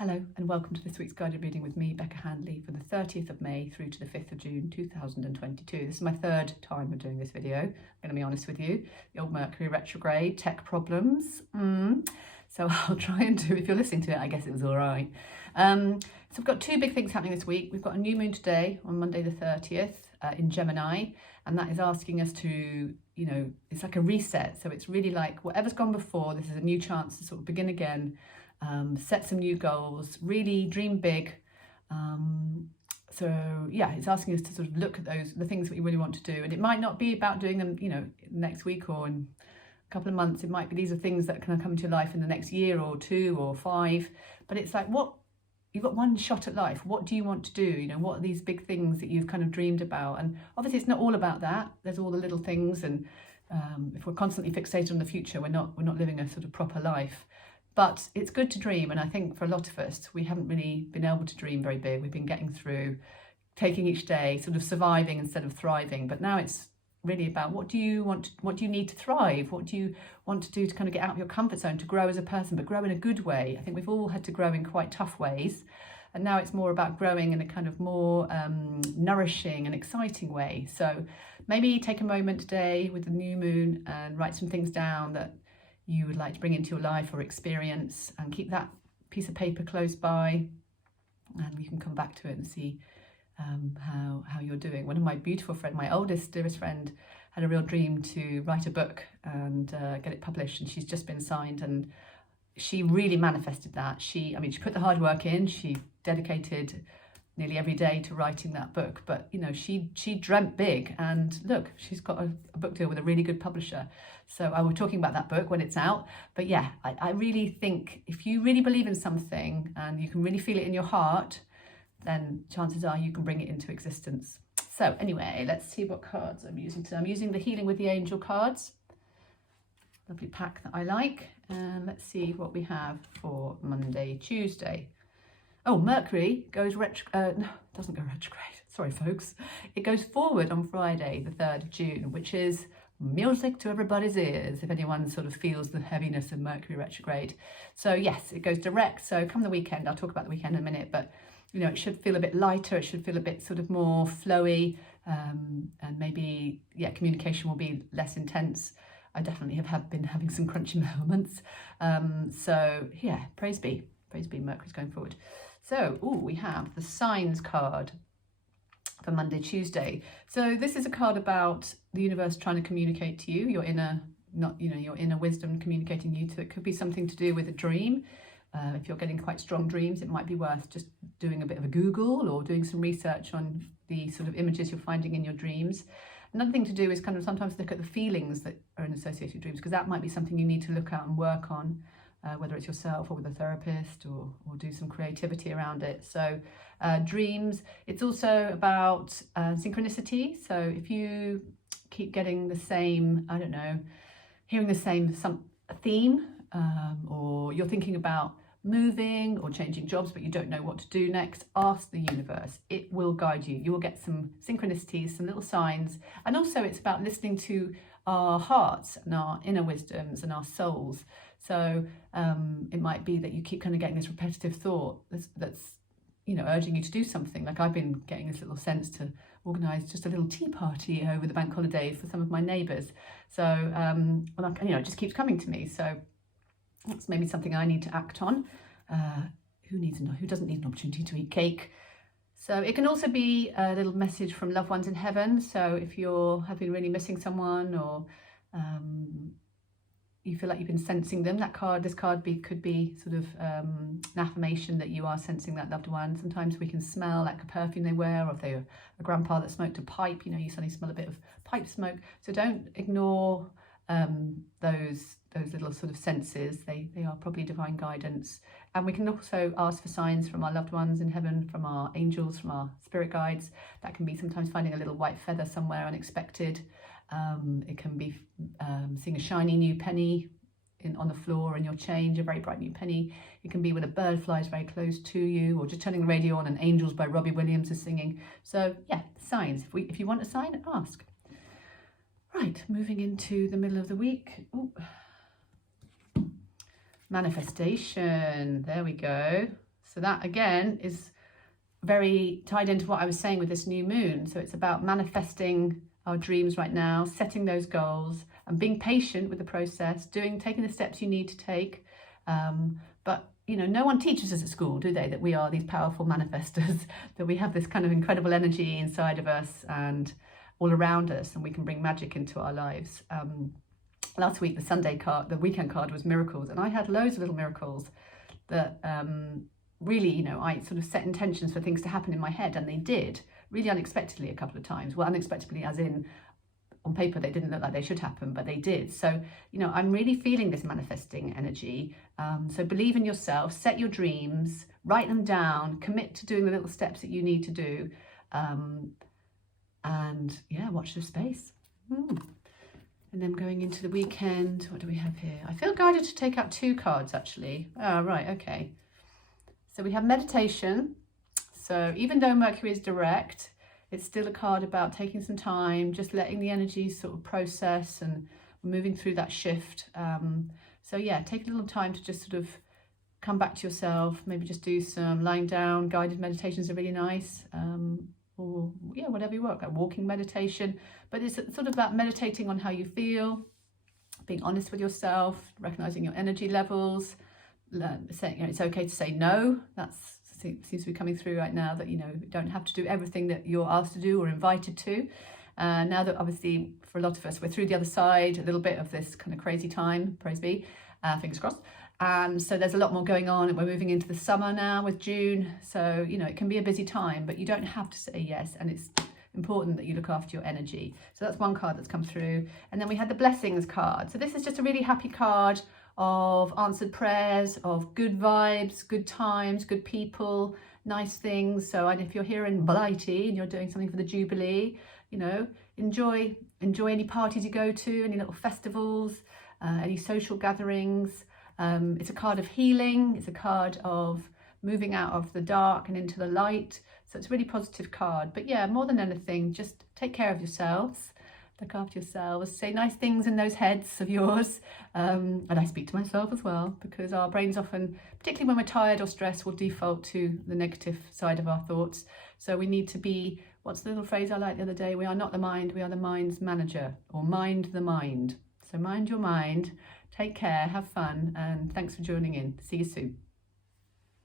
Hello and welcome to this week's guided reading with me, Becca Handley, for the 30th of May through to the 5th of June 2022. This is my third time of doing this video, I'm going to be honest with you. The old Mercury retrograde, tech problems. So I'll try and do, if you're listening to it, I guess it was all right. So we've got two big things happening this week. We've got a new moon today on Monday the 30th in Gemini, and that is asking us to, it's like a reset. So it's really like whatever's gone before, this is a new chance to sort of begin again. Set some new goals, really dream big. So yeah, it's asking us to sort of look at the things that we really want to do, and it might not be about doing them, next week or in a couple of months. It might be these are things that can come into your life in the next year or 2 or 5. But it's like, what you've got one shot at life. What do you want to do? What are these big things that you've kind of dreamed about? And obviously, it's not all about that. There's all the little things, and if we're constantly fixated on the future, we're not living a sort of proper life. But it's good to dream, and I think for a lot of us, we haven't really been able to dream very big. We've been getting through, taking each day, sort of surviving instead of thriving. But now it's really about what do you need to thrive? What do you want to do to kind of get out of your comfort zone, to grow as a person, but grow in a good way? I think we've all had to grow in quite tough ways. And now it's more about growing in a kind of more nourishing and exciting way. So maybe take a moment today with the new moon and write some things down that you would like to bring into your life or experience, and keep that piece of paper close by, and you can come back to it and see how you're doing. One of my beautiful friends, my oldest, dearest friend, had a real dream to write a book and get it published, and she's just been signed, and she really manifested that. She put the hard work in, she dedicated nearly every day to writing that book, but she dreamt big, and look, she's got a book deal with a really good publisher. So I will be talking about that book when it's out. But yeah, I really think if you really believe in something and you can really feel it in your heart, then chances are you can bring it into existence. So anyway, let's see what cards I'm using today. I'm using the Healing with the Angel cards, lovely pack that I like, and let's see what we have for Monday, Tuesday. Oh, Mercury goes no, it doesn't go retrograde. Sorry, folks. It goes forward on Friday, the 3rd of June, which is music to everybody's ears, if anyone sort of feels the heaviness of Mercury retrograde. So yes, it goes direct. So come the weekend, I'll talk about the weekend in a minute, but it should feel a bit lighter. It should feel a bit sort of more flowy, and maybe, communication will be less intense. I definitely have been having some crunchy moments. So yeah, praise be, Mercury's going forward. So, we have the signs card for Monday, Tuesday. So this is a card about the universe trying to communicate to you, your inner wisdom communicating you to. It could be something to do with a dream. If you're getting quite strong dreams, it might be worth just doing a bit of a Google or doing some research on the sort of images you're finding in your dreams. Another thing to do is kind of sometimes look at the feelings that are in associated dreams, because that might be something you need to look at and work on. Whether it's yourself or with a therapist, or do some creativity around it. So dreams, it's also about synchronicity. So if you keep getting the same, hearing the same theme, or you're thinking about moving or changing jobs, but you don't know what to do next, ask the universe. It will guide you. You will get some synchronicities, some little signs. And also it's about listening to our hearts and our inner wisdoms and our souls. So it might be that you keep kind of getting this repetitive thought that's urging you to do something. Like I've been getting this little sense to organise just a little tea party over the bank holiday for some of my neighbours. So it just keeps coming to me. So that's maybe something I need to act on. Who doesn't need an opportunity to eat cake? So it can also be a little message from loved ones in heaven. So if you have been really missing someone, or you feel like you've been sensing them, this card could be sort of an affirmation that you are sensing that loved one. Sometimes we can smell like a perfume they wear, or if they're a grandpa that smoked a pipe, you suddenly smell a bit of pipe smoke. So don't ignore those little sort of senses. They are probably divine guidance. And we can also ask for signs from our loved ones in heaven, from our angels, from our spirit guides. That can be sometimes finding a little white feather somewhere unexpected. It can be seeing a shiny new penny on the floor in your change, a very bright new penny. It can be when a bird flies very close to you, or just turning the radio on and Angels by Robbie Williams is singing. So yeah, signs. If you want a sign, ask. Right, moving into the middle of the week. Manifestation, there we go. So that again is very tied into what I was saying with this new moon. So it's about manifesting our dreams right now, setting those goals and being patient with the process, taking the steps you need to take. But you know, no one teaches us at school, do they, that we are these powerful manifestors, that we have this kind of incredible energy inside of us and all around us, and we can bring magic into our lives. Last week, the weekend card was miracles, and I had loads of little miracles that really, you know, I sort of set intentions for things to happen in my head, and they did, really unexpectedly a couple of times. Well, unexpectedly as in, on paper they didn't look like they should happen, but they did. So, you know, I'm really feeling this manifesting energy. So believe in yourself, set your dreams, write them down, commit to doing the little steps that you need to do. And yeah, watch the space. And then going into the weekend, what do we have here? I feel guided to take out 2 cards actually. Oh, right, okay. So we have meditation. So even though Mercury is direct, it's still a card about taking some time, just letting the energy sort of process and moving through that shift. So yeah, take a little time to just sort of come back to yourself, maybe just do some lying down, guided meditations are really nice. Or yeah, whatever you work, like walking meditation. But it's sort of about meditating on how you feel, being honest with yourself, recognizing your energy levels, saying, you know, it's okay to say no. That's seems to be coming through right now, that, you know, you don't have to do everything that you're asked to do or invited to. Now that obviously for a lot of us, we're through the other side, a little bit of this kind of crazy time, praise be, fingers crossed. So there's a lot more going on, and we're moving into the summer now with June. So, you know, it can be a busy time, but you don't have to say yes. And it's important that you look after your energy. So that's one card that's come through. And then we had the blessings card. So this is just a really happy card of answered prayers, of good vibes, good times, good people, nice things. So and if you're here in Blighty and you're doing something for the Jubilee, you know, enjoy any parties you go to, any little festivals, any social gatherings. It's a card of healing. It's a card of moving out of the dark and into the light. So it's a really positive card. But yeah, more than anything, just take care of yourselves. Look after yourselves. Say nice things in those heads of yours. And I speak to myself as well, because our brains often, particularly when we're tired or stressed, will default to the negative side of our thoughts. So we need to be, what's the little phrase I liked the other day? We are not the mind, we are the mind's manager, or mind the mind. So mind your mind. Take care, have fun, and thanks for joining in. See you soon.